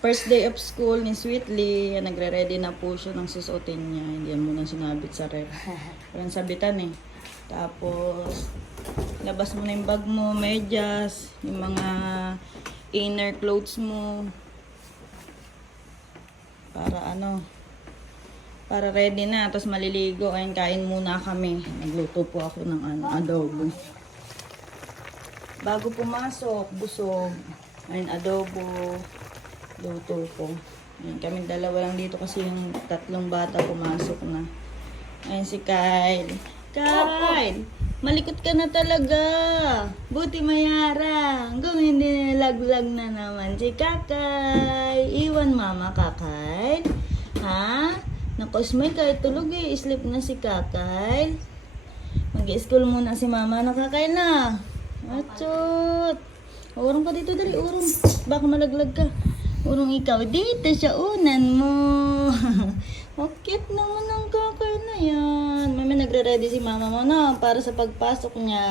First day of school ni Sweetly, nagre-ready na po siya ng susuotin niya. Hindi yan muna sinabit sa ref. Walang sabitan eh. Tapos, labas mo na yung bag mo, medyas, yung mga inner clothes mo. Para ready na. Tapos maliligo. Ayun, kain muna kami. Nagluto po ako ng adobo. Bago pumasok, busog. Ayun, adobo. Luto ko. Ayun, kaming dalawa lang dito kasi yung tatlong bata pumasok na. Ayun si Kyle. Kyle! Malikot ka na talaga. Buti mayarang. Kung hindi nilaglag na naman si Kakay. Iwan mama Kakay. Ha? Nakosmay kahit tulog eh. Sleep na si Kakay. Mag-i-school muna si mama na Kakay na. Achot. Urong ka dito dali. Urong. Baka malaglag ka. Urong ikaw dito sa unan mo. Bakit naman ang Kakay na yan? Mami nagre-ready si mama mo na para sa pagpasok niya.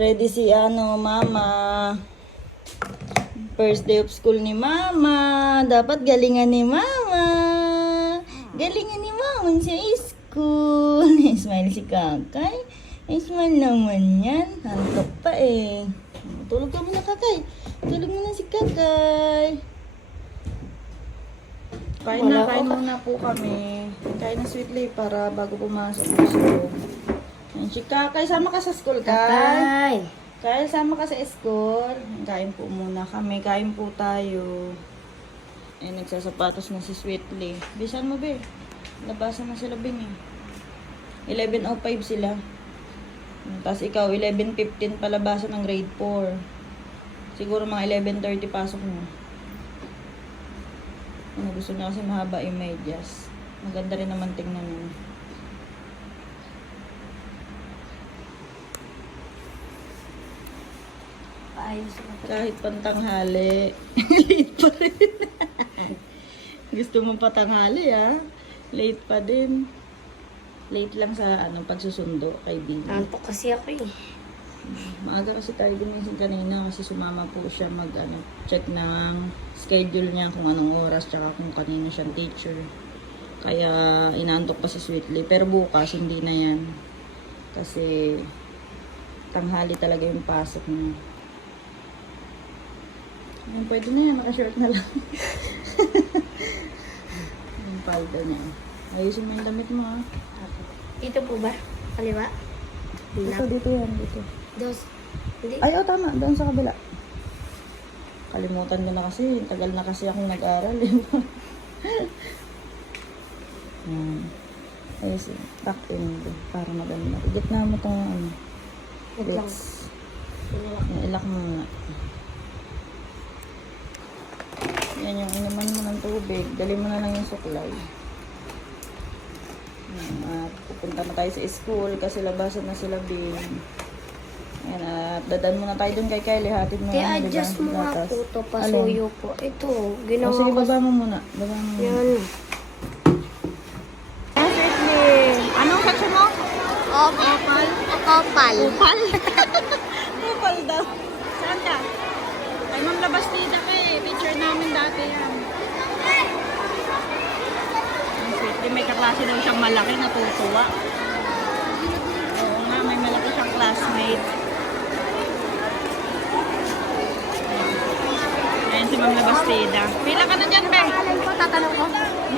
Ready si mama. First day of school ni mama. Dapat galingan ni mama. Galingan ni mama sa school. Smile si Kakay. Smile naman yan. Hantok pa eh. Tulog ka muna Kakay. Tulog muna si Kakay. Kain muna po kami. Kain na Sweetly para bago pumasok sa school. Ayan, si Kakay, sama ka sa school, Kay. Kay, sama ka sa school. Kain po muna kami. Kain po tayo. Ayan, nagsasapatos na si Sweetly. Bisan mo, be. Labasan na sila, Bing, eh. 11:05 sila. Tapos ikaw, 11:15 palabasan ng grade 4. Siguro mga 11:30 pasok mo. Gusto na kasi mahaba yung medyas. Maganda rin naman tingnan mo. Kahit pantanghali, late pa rin. Gusto mo patanghali late pa din. Late lang sa pagsusundo kay Bibi. Antok kasi ako eh. Maaga kasi tayo gumising kanina kasi sumama po siya check ng schedule niya kung anong oras tsaka kung kanina siyang teacher. Kaya inaantok pa si Sweetly. Pero bukas hindi na yan. Kasi tanghali talaga yung pasok niya. Ayun, pwede na yan. Naka-short na lang. Yung palda niya. Ayusin mo yung damit mo Dito po ba? Kaliwa? Dito yan. Dito. Dos. Hindi. Ay, tama. Doon sa kabila. Kalimutan ko na kasi. Tagal na kasi akong nag-aral. Ayos eh. Tuck in. Para maganda. Gitna mo itong Naglang. Ilak mo nga. Yan yung inaman mo ng tubig. Dali mo na lang yung suklay. At pupunta na tayo sa school kasi labasan na sila Bing. Ayan, at dadan muna tayo dun kay Kylie. Hatid mo I-adjust mo nga po ito. Pasuyo po. Ito. Ginawa sige, ko. baba mo muna. Baba mo muna. Yan. Sweetly. Anong section mo? Opal. Opal. Upal? Upal daw. Saan ka? Ay, Ma'am Labastida ka eh. Teacher namin dati yan. Ang Sweetly, may kaklase daw siyang malaki, natutuwa. Oo nga, may malaki siyang classmate. Ayan si Ma'am Labastida. Pila ka na dyan, Be? Tatanong ko.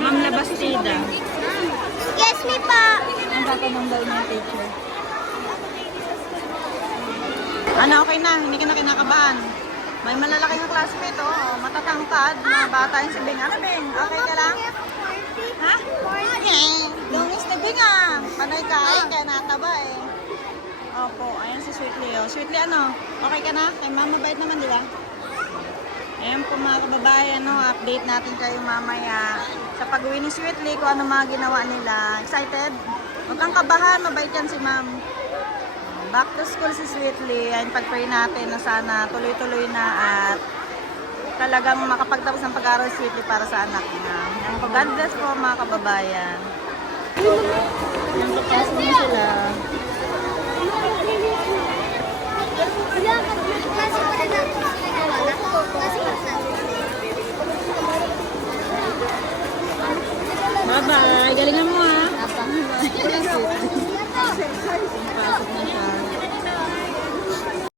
Ma'am Labastida. Yes, me pa. Ang tatanong daw niya teacher. Okay na, hindi ka na kinakabahan. May malalaki ng classmate, matatangkad, na bata yung si Bing. Ano, Bing? Okay ka lang? Ha? Gawis na Bing, Panay kain, kaya nataba eh. Opo, ayan si Sweetly, Sweetly, okay ka na? Kay mama, mabait naman, di ba? Ayan po mga kababayan, update natin kayo mamaya sa pag-uwi ni Sweetly kung ano mga ginawa nila. Excited? Huwag kang kabahan, mabait yan si ma'am. Back to school si Sweetly. Ayan, pag-pray natin na sana tuloy-tuloy na at talagang makapagtapos ng pag-aaral si Sweetly para sa anak niya. Ayan po, God bless po mga kababayan. Ayan, papasok na sila. Bye-bye. Galingan mo ha. Apa? Pasok na siya.